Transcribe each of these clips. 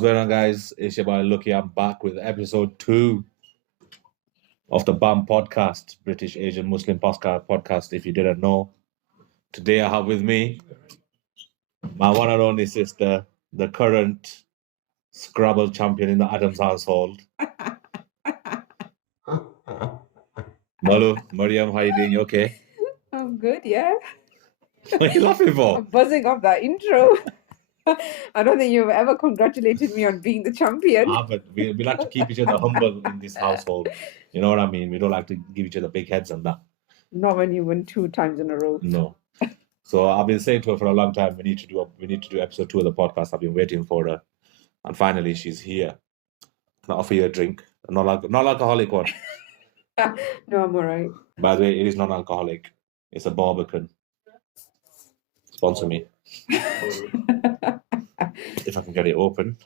What's going on, guys? It's your boy Lucky. I'm back with episode 2 of the B.A.M podcast, British Asian Muslim podcast. If you didn't know, today I have with me my one and only sister, the current Scrabble champion in the Adams household. Mariam, how you doing? You okay? I'm good, yeah. What are you laughing for? I'm buzzing off that intro. I don't think you've ever congratulated me on being the champion. But we like to keep each other humble in this household. You know what I mean? We don't like to give each other big heads and that. Not when you win 2 times in a row. No. So I've been saying to her for a long time, we need to do episode 2 of the podcast. I've been waiting for her, and finally she's here. Can I offer you a drink? Non-alcoholic one. No, I'm alright. By the way, it is non-alcoholic. It's a Barbican. Sponsor me if I can get it open.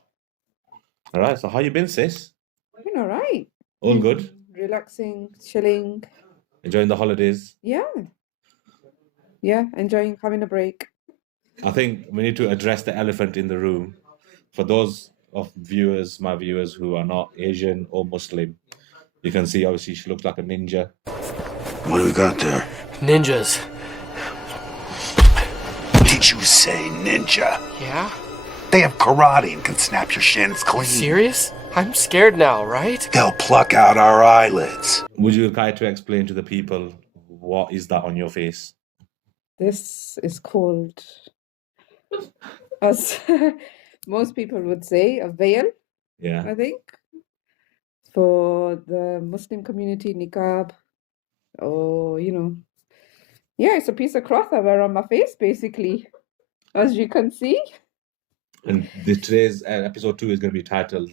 All right. So how you been, sis? Been alright. All good. Relaxing, chilling. Enjoying the holidays. Yeah, enjoying having a break. I think we need to address the elephant in the room. For those of my viewers who are not Asian or Muslim, you can see obviously she looks like a ninja. What do we got there? Ninjas. Did you say ninja? Yeah? They have karate and can snap your shins clean. Serious? I'm scared now, right? They'll pluck out our eyelids. Would you try to explain to the people what is that on your face? This is called, as most people would say, a veil, Yeah. I think. For the Muslim community, niqab, or, yeah, it's a piece of cloth I wear on my face, basically, as you can see. And today's episode 2 is going to be titled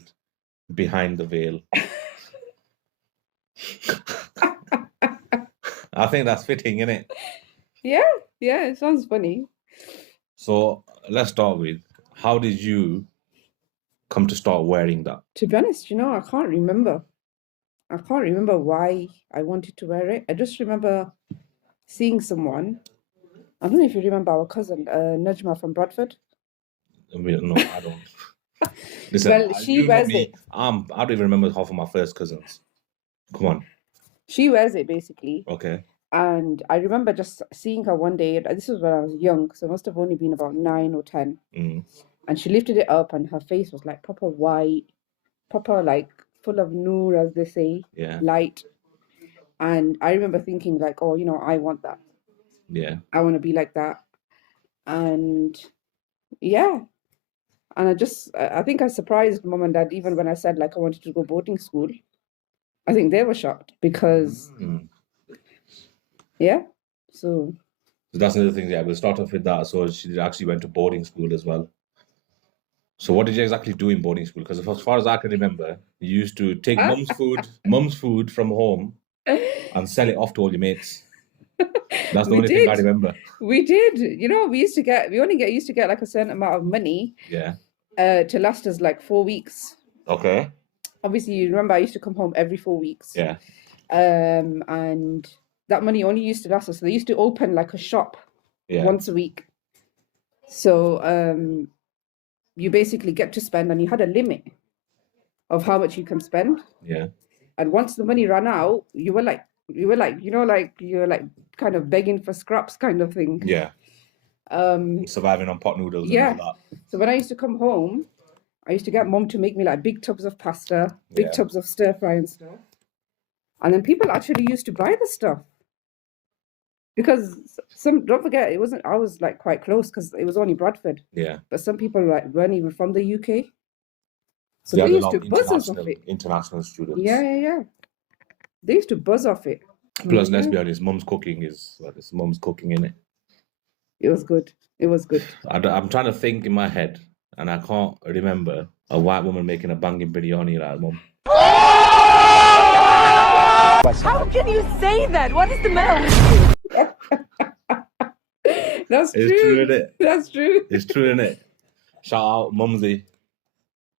Behind the Veil. I think that's fitting, isn't it? Yeah, it sounds funny. So let's start with, how did you come to start wearing that? To be honest, I can't remember. I can't remember why I wanted to wear it. I just remember seeing someone. I don't know if you remember our cousin, Najma from Bradford. No, I don't. Listen, Well, she wears it. I don't even remember half of my first cousins. Come on. She wears it, basically. Okay. And I remember just seeing her one day. This was when I was young, so it must have only been about 9 or 10. Mm. And she lifted it up, and her face was like proper white, proper like full of noor, as they say, Yeah. light. And I remember thinking like, oh, I want that. Yeah. I want to be like that. And yeah. And I think I surprised mom and dad even when I said like I wanted to go boarding school. I think they were shocked because, yeah. So that's another thing. Yeah, we'll start off with that. So she actually went to boarding school as well. So what did you exactly do in boarding school? Because as far as I can remember, you used to take mum's food from home and sell it off to all your mates. That's the only thing I remember. We did. We used to get like a certain amount of money. Yeah. To last us like 4 weeks. Okay. Obviously, you remember I used to come home every 4 weeks. Yeah. And that money only used to last us. So they used to open like a shop once a week. So you basically get to spend, and you had a limit of how much you can spend. Yeah. And once the money ran out, you were like kind of begging for scraps kind of thing. Yeah. Surviving on pot noodles and all that. So when I used to come home, I used to get mom to make me like big tubs of pasta, big tubs of stir fry and stuff. And then people actually used to buy the stuff. Because don't forget, I was like quite close because it was only Bradford. Yeah. But some people like weren't even from the UK. So they used to buzz us off it. International students. Yeah. They used to buzz off it. Plus, let's be honest, mum's cooking is mum's cooking, innit? It was good. I'm trying to think in my head, and I can't remember a white woman making a banging biryani like mum. How can you say that? What is the matter with you? That's true. It's true, innit? That's true. It's true, innit? Shout out Mumsy,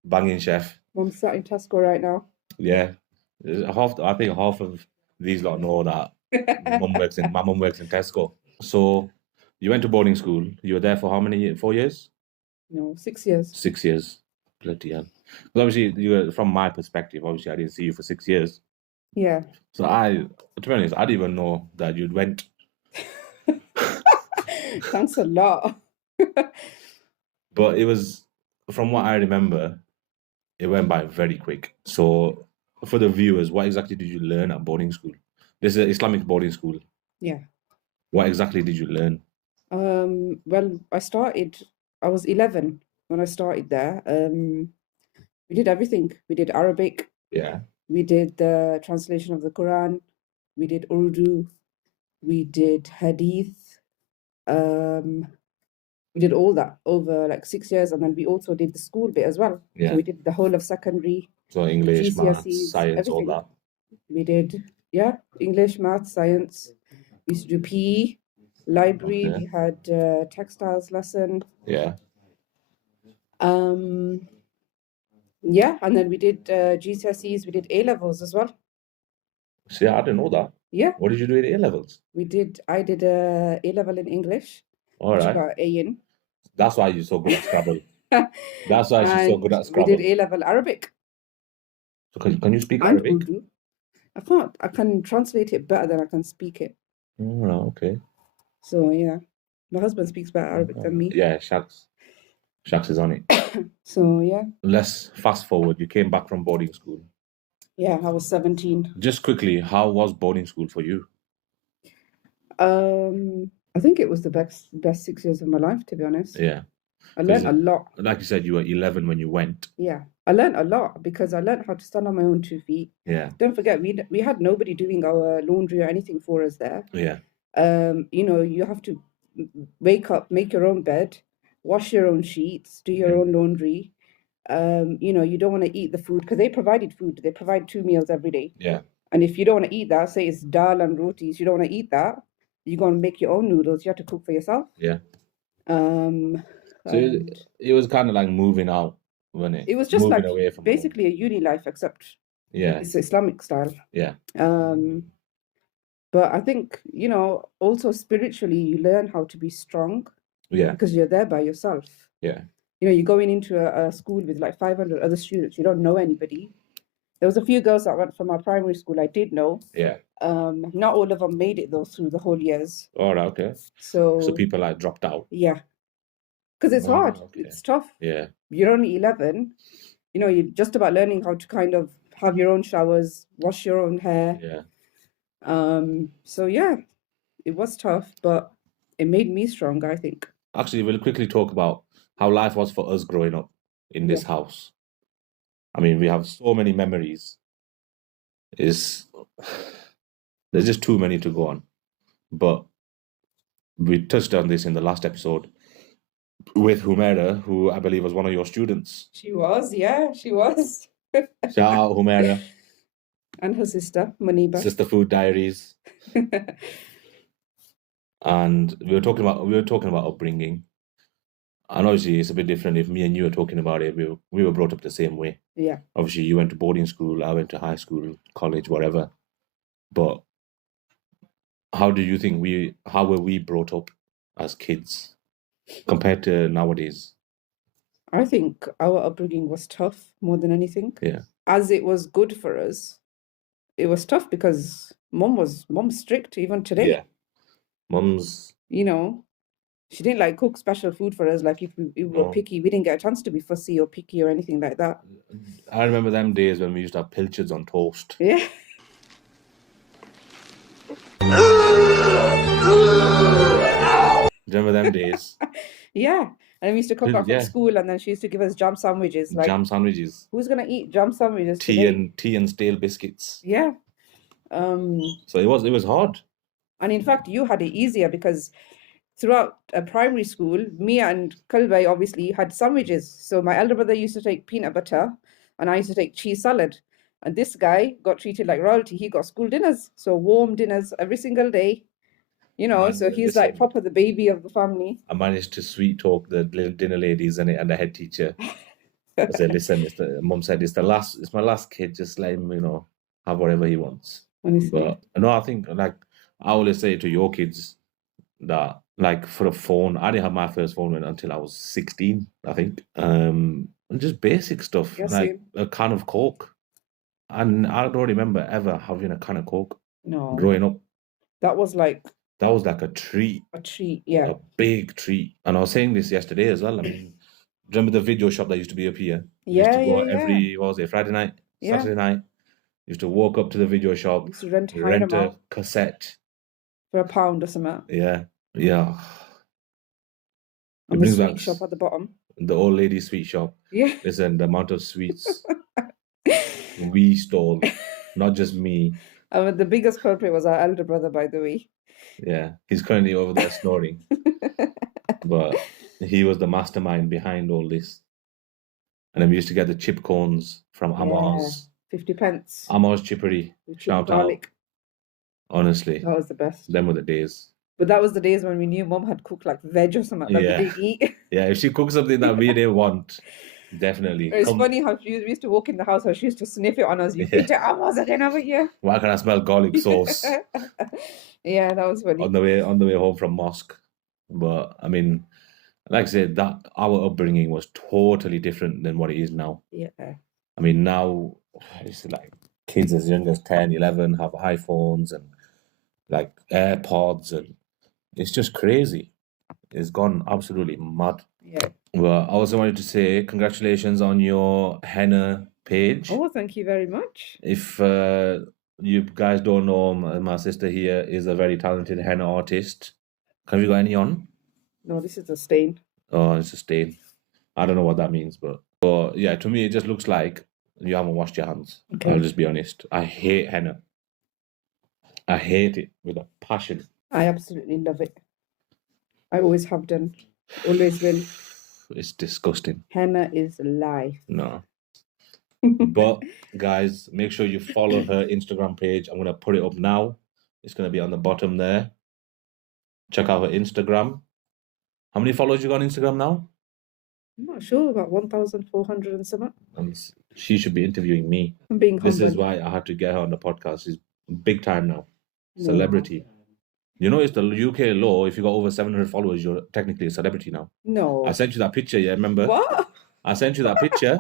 banging chef. Mum's sat in Tesco right now. Yeah. I think half of these lot know that my mum works in Tesco. So you went to boarding school. You were there for how many years? 4 years? No, 6 years. 6 years. Bloody hell. Because obviously, from my perspective, obviously, I didn't see you for 6 years. Yeah. So to be honest, I didn't even know that you'd went. Thanks a lot. But it was, from what I remember, it went by very quick. So for the viewers, what exactly did you learn at boarding school? This is an Islamic boarding school. Yeah. What exactly did you learn? Well, I was 11 when I started there. We did everything. We did Arabic, Yeah. we did the translation of the Quran, we did Urdu, we did Hadith. We did all that over like 6 years, and then we also did the school bit as well. Yeah. So we did the whole of secondary, So English, maths, GCSEs, science, all everything. that. We did, yeah, English, maths, science. We used to do PE, library. Okay. We had textiles lesson. Yeah. Yeah, and then we did GCSEs. We did A levels as well. See, I didn't know that. Yeah, What did you do in A levels? I did a level in English, All which I right. got A in. That's why you're so good at Scrabble. That's why she's so And good at we Scrabble. did A level Arabic So can you speak and Arabic? Urdu. I can't. I can translate it better than I can speak it. Oh, okay. So yeah, my husband speaks better Arabic than me. Yeah, Shaks is on it. So yeah, Let's fast forward. You came back from boarding school. yeah, I was 17. Just quickly, how was boarding school for you? I think it was the best 6 years of my life, to be honest. Yeah. I learned a lot. Like you said, you were 11 when you went. Yeah, I learned a lot because I learned how to stand on my own 2 feet. Yeah. Don't forget, we had nobody doing our laundry or anything for us there. Yeah. You have to wake up, make your own bed, wash your own sheets, do your own laundry. You don't want to eat the food because they provided food. They provide 2 meals every day. Yeah. And if you don't want to eat that, say it's dal and rotis, you don't want to eat that, you're going to make your own noodles. You have to cook for yourself. Yeah. So it was kind of like moving out, wasn't it? It was just moving like away from basically a uni life, except it's Islamic style. Yeah. But I think, also spiritually, you learn how to be strong. Yeah. Because you're there by yourself. Yeah. You're going into a school with like 500 other students. You don't know anybody. There was a few girls that went from our primary school I did know. Yeah. Not all of them made it though through the whole years. All right. Okay. So people like dropped out. Yeah. Because it's hard. Okay. It's tough. Yeah. You're only 11. You're just about learning how to kind of have your own showers, wash your own hair. Yeah. So yeah, it was tough, but it made me stronger, I think. Actually, we'll quickly talk about how life was for us growing up in this house. I mean, we have so many memories. There's just too many to go on. But we touched on this in the last episode with Humaira, who I believe was one of your students. She was, yeah, she was. Shout out Humaira. And her sister, Maniba. Sister Food Diaries. And we were talking about upbringing. And obviously it's a bit different if me and you are talking about it. We were brought up the same way. Yeah. Obviously you went to boarding school, I went to high school, college, whatever. But how do you think how were we brought up as kids compared to nowadays? I think our upbringing was tough more than anything. Yeah. As it was good for us, it was tough because mom's strict even today. Yeah. Mum's, she didn't like cook special food for us. Like if we were picky, we didn't get a chance to be fussy or picky or anything like that. I remember them days when we used to have pilchards on toast. Yeah. Do you remember them days? Yeah. And we used to come back from school and then she used to give us jam sandwiches. Like, jam sandwiches. Who's going to eat jam sandwiches Tea and stale biscuits. Yeah. So it was hard. And in fact, you had it easier because throughout primary school, me and Kalbai obviously had sandwiches. So my elder brother used to take peanut butter and I used to take cheese salad. And this guy got treated like royalty. He got school dinners. So warm dinners every single day. So he's like proper the baby of the family. I managed to sweet talk the dinner ladies and the head teacher. I said, listen, Mum said, it's my last kid. Just let him, have whatever he wants. Honestly. But no, I think like I always say to your kids that like for a phone, I didn't have my first phone until I was 16, I think. and just basic stuff Yeah, like same. a can of Coke. And I don't remember ever having a can of Coke No, growing up. that was like That was like a treat, a treat. Yeah. a big treat. And I was saying this yesterday as well. I mean, remember the video shop that used to be up here? We used Yeah, to go yeah, yeah. every, what was it, Friday night, Yeah. Saturday night. Used to walk up to the video shop, Used to rent rent a Dynamo cassette. for £1 or something. Yeah, yeah. It And the brings sweet back shop at the bottom. the old lady sweet shop. Yeah. Listen, the amount of sweets we stole, not just me. The biggest culprit was our elder brother, by the way. Yeah, he's currently over there snoring, but he was the mastermind behind all this. And then we used to get the chip cones from Amar's. 50 pence. Amar's Chippery. With chili Shout out. garlic. Honestly, That was the best. them were the days. But that was the days when we knew mom had cooked like veg or something that Yeah. we didn't eat. Yeah, if she cooks something that we didn't want, definitely. It's Come- funny how we used to walk in the house, how she used to sniff it on us. You Yeah. eat it, Amas again over here. Why can I smell garlic sauce Yeah, that was funny. on the way home from mosque? But I mean, like I said, that our upbringing was totally different than what it is now. Yeah. I mean, now it's like kids as young as 10, 11 have iPhones and like AirPods, and it's just crazy. It's gone absolutely mad. Yeah. Well, I also wanted to say congratulations on your henna page. Oh, thank you very much. If you guys don't know, my sister here is a very talented henna artist. Have you got any on? No, this is a stain. Oh, it's a stain. I don't know what that means, but yeah, to me it just looks like you haven't washed your hands. Okay. I'll just be honest. I hate henna. I hate it with a passion. I absolutely love it. I always have done. Always will. It's disgusting. Henna is life. No. But guys, make sure you follow her Instagram page. I'm gonna put it up now. It's gonna be on the bottom there. Check out her Instagram. How many followers you got on Instagram now? I'm not sure, about 1,400 and something. She should be interviewing me. I'm being humble. This is why I had to get her on the podcast. She's big time now. No. Celebrity. You know, it's the UK law. If you got over 700 followers, you're technically a celebrity now. No. I sent you that picture, yeah, remember? What? I sent you that picture.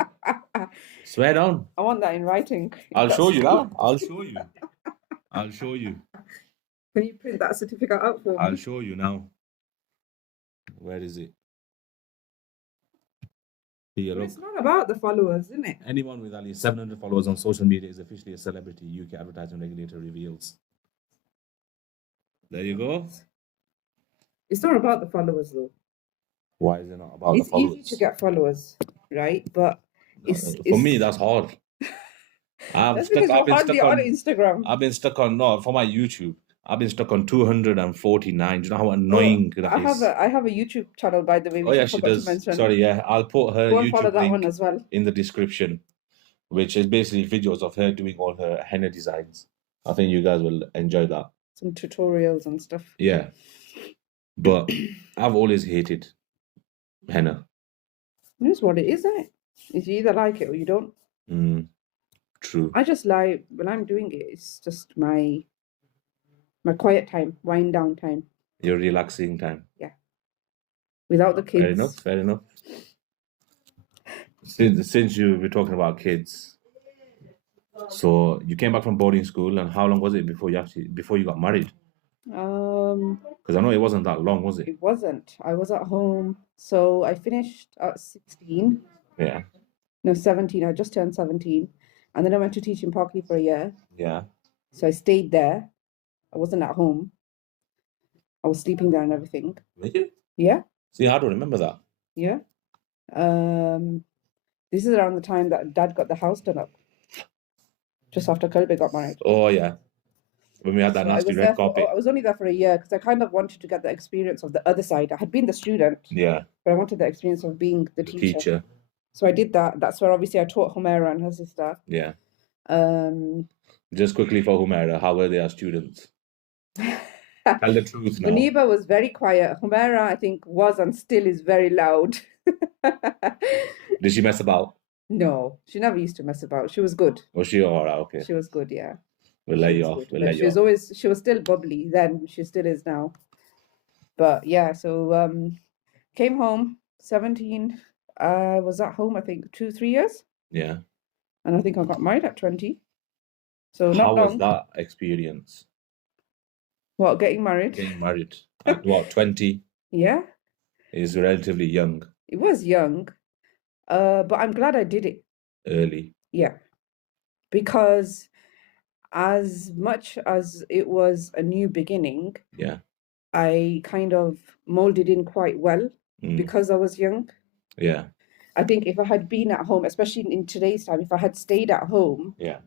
Swear down. I want that in writing. I'll That's show you cool. that. I'll show you. I'll show you. Can you print that certificate out for I'll me? show you now. Where is it? Here, But look. it's not about the followers, isn't it? Anyone with at least 700 followers on social media is officially a celebrity, UK advertising regulator reveals. There you go. It's not about the followers, though. Why is it not about It's the followers? easy to get followers, right? But For me, that's hard. that's because you're hardly on Instagram. I've been stuck on, no, for my YouTube, I've been stuck on 249. Do you know how annoying that is? I have a YouTube channel, by the way, Oh, which yeah, I she forgot to does. mention. Sorry, yeah. I'll put her Go and follow YouTube that one link as well. in the description, which is basically videos of her doing all her henna designs. I think you guys will enjoy that. Some tutorials and stuff. Yeah. But I've always hated henna. That's what it is, isn't it? It's you either like it or you don't. True. I just like, when I'm doing it, it's just my quiet time, wind down time, Your relaxing time. without the kids. Fair enough. Fair enough. Since you were talking about kids, so you came back from boarding school, and how long was it before you got married? Because I know it wasn't that long, was it? It wasn't. I was at home. So I finished at 16. Yeah. No, 17. I just turned 17. And then I went to teach in Parkley for a year. Yeah. So I stayed there. I wasn't at home. I was sleeping there and everything. Did you? Yeah. See, I don't remember that. Yeah. This is around the time that Dad got the house done up. Just after Kirby got married. Oh yeah. When we had that So nasty red carpet. I was only there for a year because I kind of wanted to get the experience of the other side. I had been the student, Yeah. but I wanted the experience of being the The teacher. teacher. So I did that. That's where obviously I taught Humaira and her sister. Yeah. Um, Just quickly for Humaira, how were they as students? Tell the truth now. Muniba was very quiet. Humaira, I think, was and still is very loud. Did she mess about? No, she never used to mess about. She was good. Was she alright? Okay. She was good, yeah. We'll let She you was off. good. We'll But let she you was off. she was still bubbly then. She still is now. But yeah, so came home, 17. I was at home, I think, 2-3 years. Yeah. And I think I got married at 20. So not How was long. that experience? What, getting married? Getting married at what, 20 Yeah, is relatively young, it was young. But I'm glad I did it. early. Yeah. Because as much as it was a new beginning, Yeah. I kind of molded in quite well Mm. because I was young. Yeah. I think if I had been at home, especially in today's time, if I had stayed at home Yeah.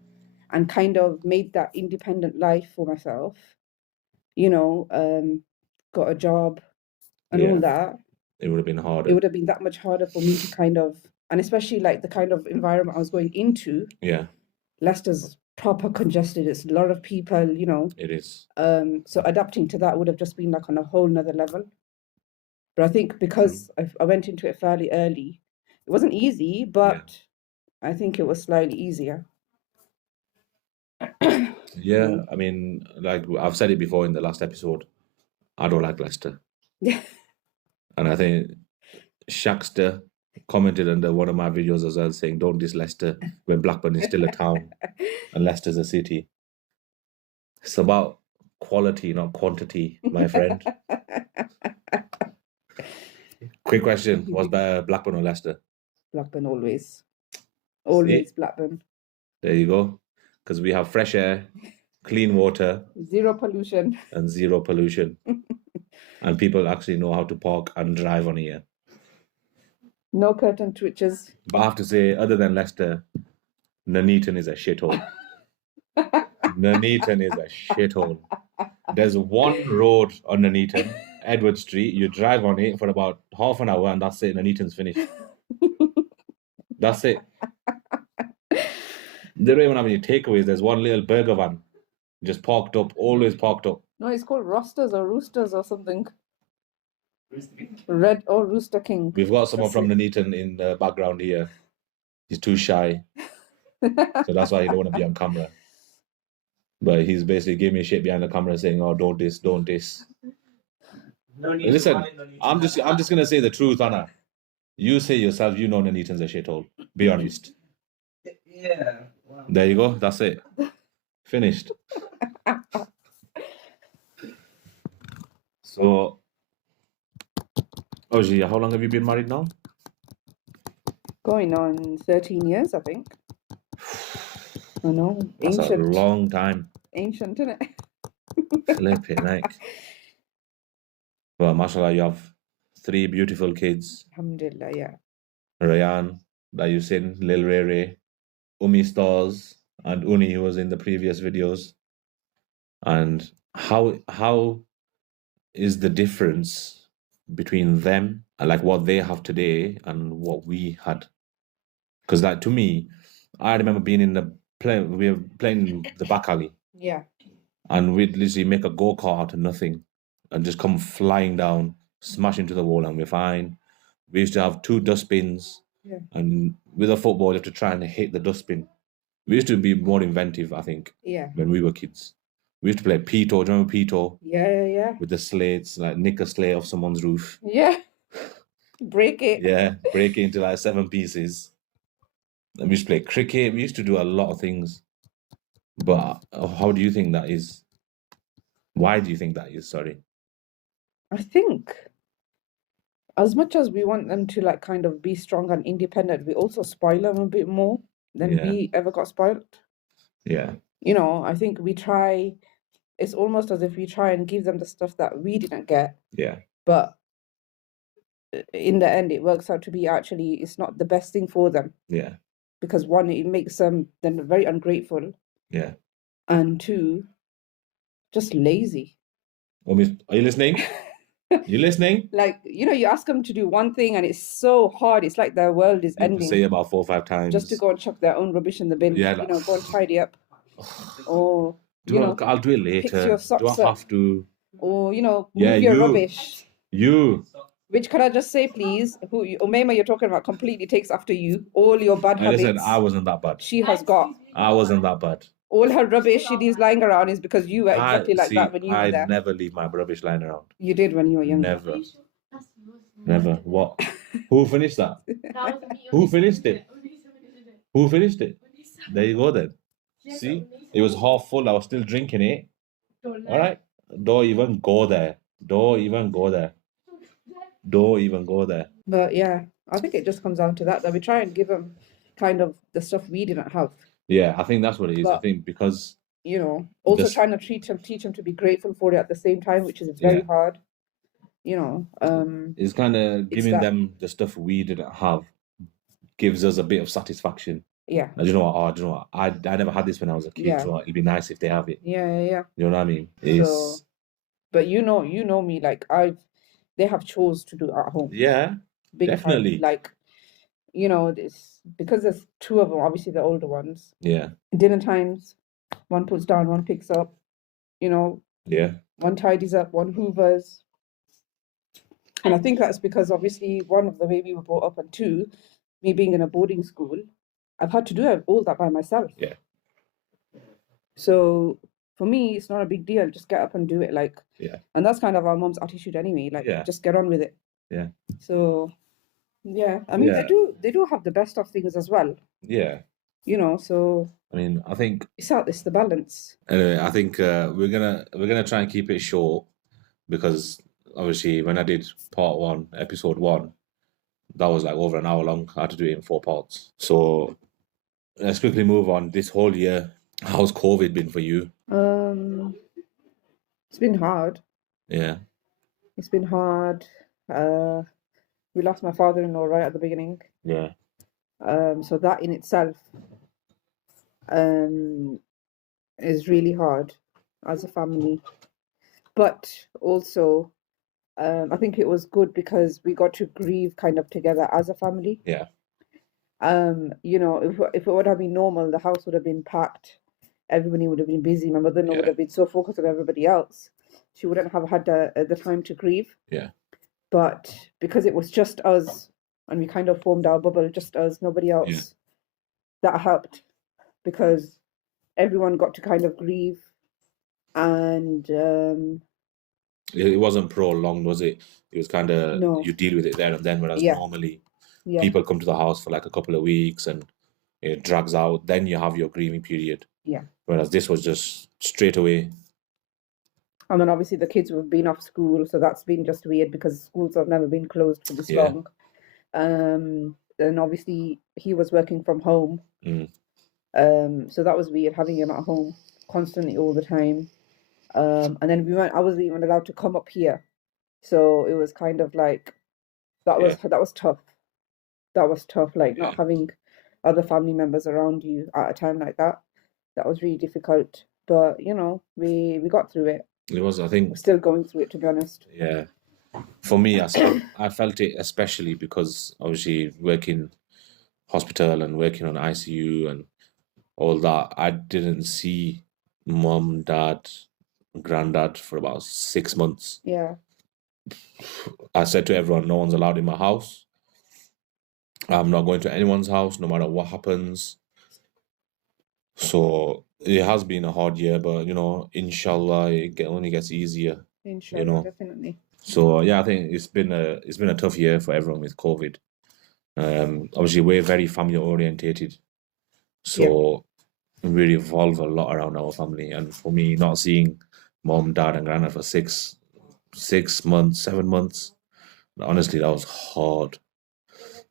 and kind of made that independent life for myself, got a job and all Yeah. that, It would have been it harder. would have been that much harder for me to kind of, and especially like the kind of environment I was going into. Yeah, Leicester's proper congested. It's a lot of people, it is. So adapting to that would have just been like on a whole nother level. But I think because I went into it fairly early, it wasn't easy, but I think it was slightly easier. Yeah, I mean, like I've said it before in the last episode, I don't like Leicester. Yeah. And I think Shaxter commented under one of my videos as well saying, don't diss Leicester when Blackburn is still a town and Leicester's a city. It's about quality, not quantity, my friend. Quick question, what's better, Blackburn or Leicester? Blackburn always. Always Blackburn. There you go. Because we have fresh air, clean water, Zero pollution. and zero pollution. And people actually know how to park and drive on here. No curtain twitches. But I have to say, other than Leicester, Nuneaton is a shithole. Nuneaton is a shithole. There's one road on Nuneaton, Edward Street. You drive on it for about half an hour and that's it. Nuneaton's finished. That's it. They don't even have any takeaways. There's one little burger van just parked up, always parked up. No, it's called Rosters or Roosters or something. Red or Rooster King. We've got someone from Nuneaton in the background here. He's too shy. So that's why he don't want to be on camera. But he's basically giving me shit behind the camera saying, oh, don't diss. No need Listen, to lie, no need to I'm just gonna say the truth, Anna. You say yourself, you know Nuneaton's a shithole. Be honest. Yeah. Wow. There you go. That's it. Finished. So, Oji, how long have you been married now? Going on 13 years, I think. I know. That's Ancient. a long time. Ancient, isn't it? Flipping heck. Well, mashallah, you have 3 beautiful kids. Alhamdulillah, yeah. Rayan, that you've seen, Lil Ray Ray, Umi Stars, and Uni, who was in the previous videos. And how is the difference between them and like what they have today and what we had? Because like to me, I remember being in we were playing the back alley. Yeah. And we'd literally make a go-kart out of nothing and just come flying down, smash into the wall, and we're fine. We used to have 2 dustbins, Yeah. and with a football, you have to try and hit the dustbin. We used to be more inventive, I think, Yeah. when we were kids. We used to play Pito. Do you remember Pito? Yeah. With the slates, like nick a slate off someone's roof. Yeah. Break it. Yeah, break it into like 7 pieces. And we used to play cricket. We used to do a lot of things. But how do you think that is? Why do you think that is? Sorry. I think as much as we want them to like kind of be strong and independent, we also spoil them a bit more than Yeah. we ever got spoiled. Yeah. I think we try, it's almost as if we try and give them the stuff that we didn't get, Yeah. but in the end, it works out to be actually, it's not the best thing for them. Yeah. Because 1, it makes them then very ungrateful. Yeah. And 2, just lazy. Are you listening? You listening? Like, you ask them to do one thing and it's so hard. It's like their world is You have to ending say about 4 or 5 times. just to go and chuck their own rubbish in the bin. Yeah, Go and tidy up. Or, I'll do it pick later. your Do socks I up. have to? Or, Yeah, move your you. rubbish. You. Which, can I just say, please, Umayma, you're talking about, completely takes after you. All your bad Hey, habits. listen, I wasn't that bad. She has got. I wasn't that bad. All her rubbish she leaves lying around is because you were exactly like that when you were there. I never leave my rubbish lying around. You did when you were younger. Never. What? Who finished that? Who finished it? Who finished it? There you go then. See, it was half full. I was still drinking it. All right. Don't even go there. Don't even go there. Don't even go there. But yeah, I think it just comes down to that we try and give them kind of the stuff we didn't have. Yeah, I think that's what it is. I But- think because You know, also This- trying to teach them to be grateful for it at the same time, which is very Yeah. hard. You know, it's kind of giving that- them the stuff we didn't have gives us a bit of satisfaction. yeah, And do you know what? Oh, do you know what? I never had this when I was a kid. Yeah. So it'd be nice if they have it. yeah. You know what I mean? It's So, but you know me, like they have chores to do at home. yeah, Big time. definitely. Like, you know, this because there's two of them, obviously the older ones. yeah, Dinner times, one puts down, one picks up. You know, yeah, one tidies up, one hoovers. And I think that's because obviously one of the way we were brought up, and two, me being in a boarding school, I've had to do all that by myself. Yeah. So for me, it's not a big deal. Just get up and do it. Like, Yeah. And that's kind of our mom's attitude anyway. Like, Yeah. just get on with it. Yeah. So, yeah. I mean, Yeah. they do have the best of things as well. yeah. You know. So I mean, I think it's the balance. anyway. I think we're gonna try and keep it short because obviously when I did part 1, episode 1, that was like over an hour long. I had to do it in 4 parts. So let's quickly move on. This whole year, how's COVID been for you? It's been hard. Yeah. It's been hard. We lost my father-in-law right at the beginning. Yeah. So that in itself is really hard as a family. But also, I think it was good because we got to grieve kind of together as a family. Yeah. You know, if it would have been normal, the house would have been packed. Everybody would have been busy. My mother-in-law would Yeah. have been so focused on everybody else. She wouldn't have had the time to grieve. Yeah. But because it was just us, and we kind of formed our bubble, just us, nobody else, that helped because everyone got to kind of grieve. And It wasn't prolonged, was it? It was kind of No. you deal with it there and then. Whereas Yeah. normally yeah, people come to the house for like a couple of weeks and it drags out. Then you have your grieving period. Yeah. Whereas this was just straight away. and then obviously the kids have been off school, so that's been just weird because schools have never been closed for this Yeah. long. And obviously he was working from home. Mm. So that was weird having him at home constantly all the time. And then I wasn't even allowed to come up here. So it was kind of like that was tough. That was tough, like not Yeah. having other family members around you at a time like that. That was really difficult. But you know, we got through it. It was, I We're think, still going through it, to be honest. yeah. For me, I felt it especially because obviously working hospital and working on ICU and all that, I didn't see mum, dad, granddad for about 6 months. Yeah. I said to everyone, no one's allowed in my house. I'm not going to anyone's house, no matter what happens. So it has been a hard year, but you know, inshallah, only gets easier. Inshallah, know. definitely. So yeah, I think it's been a tough year for everyone with COVID. Obviously we're very family orientated, so we revolve a lot around our family. And for me, not seeing mom, dad, and granddad for 6 months, 7 months, honestly, that was hard.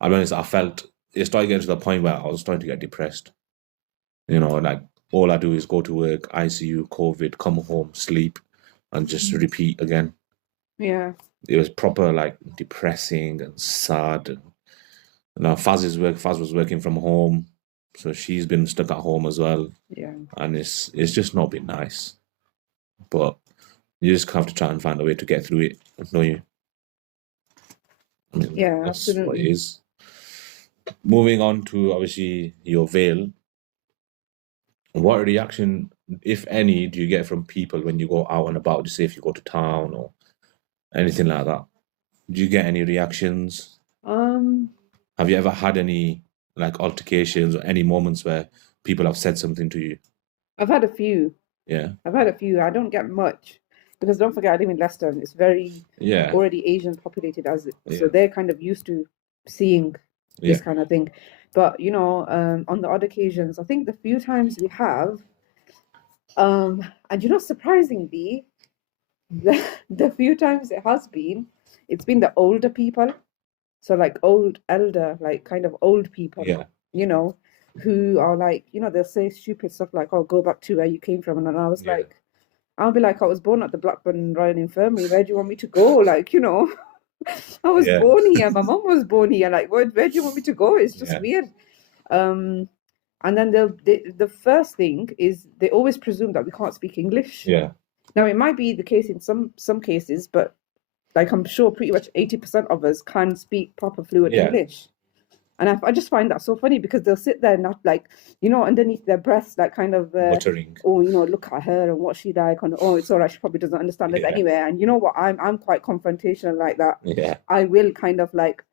I'll be honest, I felt it started getting to the point where I was starting to get depressed. You know, like all I do is go to work, ICU, COVID, come home, sleep, and just repeat again. Yeah. It was proper like depressing and sad. And now Faz was working from home, so she's been stuck at home as well, Yeah. and it's just not been nice. But you just have to try and find a way to get through it, don't you? I mean, Yeah, that's what it absolutely. is. Moving on to obviously your veil. What reaction, if any, do you get from people when you go out and about? Just say if you go to town or anything like that. Do you get any reactions? Have you ever had any like altercations or any moments where people have said something to you? I've had a few. Yeah. I don't get much because don't forget I live in Leicester and it's very Yeah. already Asian populated as it. So Yeah. they're kind of used to seeing Yeah. this kind of thing. But you know, on the odd occasions, I think the few times we have, and you know, surprisingly, the few times it has been, it's been the older people. So like elder, like kind of old people, Yeah. you know, who are like, you know, they'll say stupid stuff like, "Oh, go back to where you came from," and I was Yeah. like, I'll be like, "I was born at the Blackburn Royal Infirmary. Where do you want me to go?" Like, you know, I was Yeah. born here. My mom was born here. Like, where do you want me to go? It's just Yeah. weird. And then the first thing is they always presume that we can't speak English. Yeah. Now it might be the case in some cases, but like I'm sure pretty much 80% of us can speak proper fluent Yeah. English. And I just find that so funny because they'll sit there not like, you know, underneath their breath, like kind of, Muttering. oh, you know, look at her and what she like, and oh, it's all right, she probably doesn't understand us Yeah. anyway. And you know what, I'm quite confrontational like that. Yeah. I will kind of like,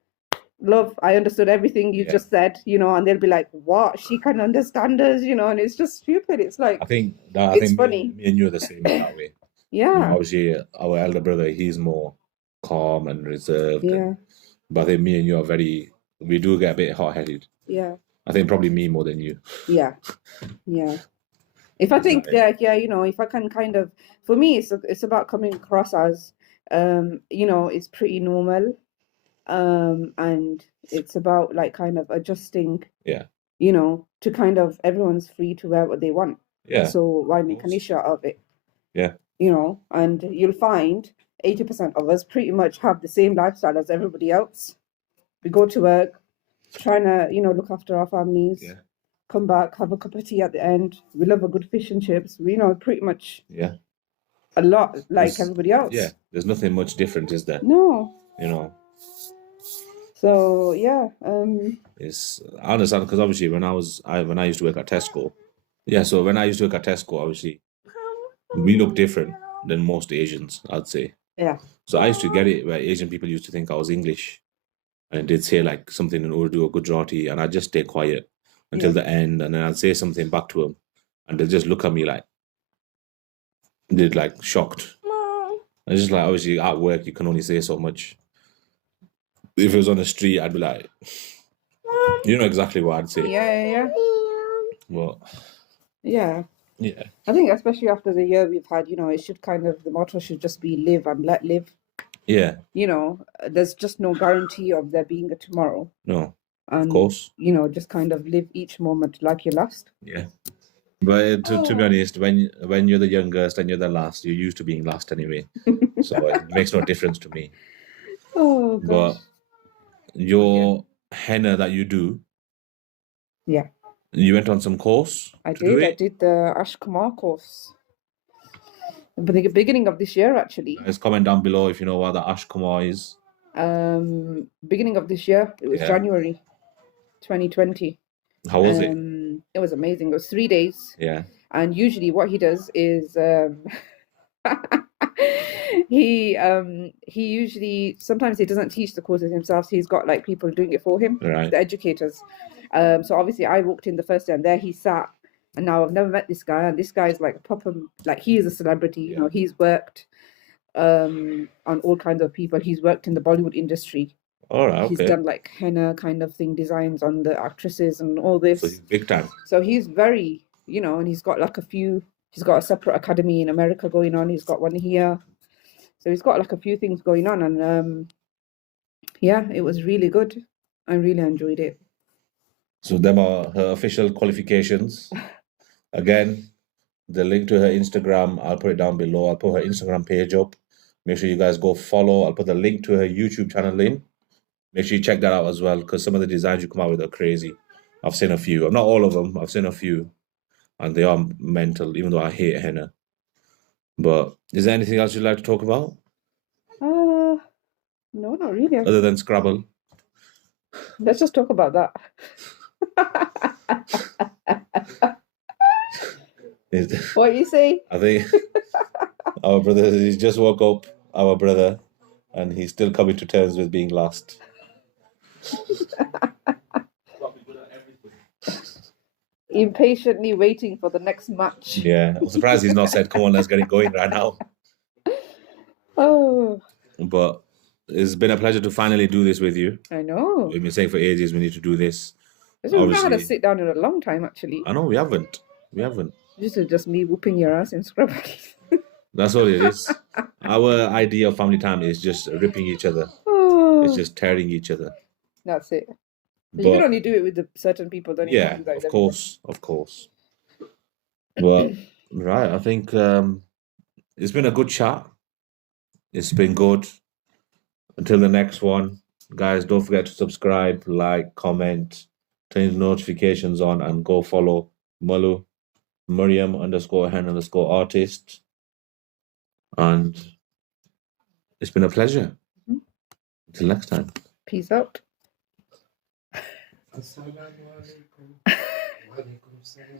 love, I understood everything you Yeah. just said, you know, and they'll be like, what? She can understand us, you know, and it's just stupid. It's like, I think it's funny. me and you are the same in that way. Yeah, Obviously, our elder brother, he's more calm and reserved. yeah, But I think me and you are we do get a bit hot-headed. yeah, I think probably me more than you. yeah, yeah. If I Is think that it? that, yeah, you know, if I can kind of, for me, it's about coming across as, you know, it's pretty normal, and it's about like kind of adjusting, Yeah. you know, to kind of everyone's free to wear what they want. Yeah. So why of make an course. issue out of it? Yeah. You know, and you'll find 80% of us pretty much have the same lifestyle as everybody else. We go to work, trying to, you know, look after our families. Yeah. Come back, have a cup of tea at the end. We love a good fish and chips. We know pretty much Yeah. a lot like There's- everybody else. Yeah. There's nothing much different, is there? No. You know, So yeah, I understand because obviously when I used to work at Tesco, yeah. So when I used to work at Tesco, obviously we look different than most Asians, I'd say. yeah, So I used to get it where Asian people used to think I was English, and they'd say like something in Urdu or Gujarati, and I'd just stay quiet until Yeah. the end, and then I'd say something back to them, and they'd just look at me like they're like shocked. And it's just like obviously at work you can only say so much. If it was on the street, I'd be like, you know exactly what I'd say. yeah. Well, Yeah. yeah, I think especially after the year we've had, you know, it should kind of, the motto should just be live and let live. yeah, You know, there's just no guarantee of there being a tomorrow. no, And, of course, you know, just kind of live each moment like your last. yeah. But to be honest, when you're the youngest and you're the last, you're used to being last anyway, so it makes no difference to me. Oh, gosh. But your henna that you do, Yeah, you went on some course I to do did. I it. did the Ashkumar course. But the beginning of this year, actually. Guys, comment down below if you know what the Ashkumar is. Beginning of this year, it was Yeah. January 2020. How was it? It was amazing. It was 3 days. Yeah, And usually what he does is he usually, sometimes he doesn't teach the courses himself, so he's got like people doing it for him, right. the educators. So obviously I walked in the first day and there he sat, and now I've never met this guy, and this guy is like a proper, like he is a celebrity, you know, he's worked on all kinds of people. He's worked in the Bollywood industry. All right, He's okay. done like henna kind of thing, designs on the actresses and all this. So he's big time. So he's very, you know, and he's got like he's got a separate academy in America going on. He's got one here. So he's got like a few things going on. And yeah, it was really good. I really enjoyed it. So them are her official qualifications. Again, the link to her Instagram, I'll put it down below. I'll put her Instagram page up. Make sure you guys go follow. I'll put the link to her YouTube channel in. Make sure you check that out as well, because some of the designs you come out with are crazy. I've seen a few. Not all of them. I've seen a few. And they are mental, even though I hate henna. But is there anything else you'd like to talk about? No, not really. Other than Scrabble? Let's just talk about that. What you say? I think our brother, he just woke up, our brother, and he's still coming to terms with being lost. Impatiently waiting for the next match. Yeah, I'm surprised he's not said, come on, let's get it going right now. Oh, But it's been a pleasure to finally do this with you. I know. We've been saying for ages we need to do this. We've not had a Obviously, sit down in a long time, actually. I know we haven't. We haven't. This is just me whooping your ass in Scrabble. That's all it is. Our idea of family time is just ripping each other. Oh, It's just tearing each other. that's it. But You can only do it with the certain people, don't you? yeah, Do that with of course. But right, I think it's been a good chat. It's been good. Until the next one, guys, don't forget to subscribe, like, comment, turn the notifications on, and go follow Malu, Miriam_hen_artist. And it's been a pleasure. Mhm. Until next time. Peace out. Assalamu alaikum. Wa alaikum salam.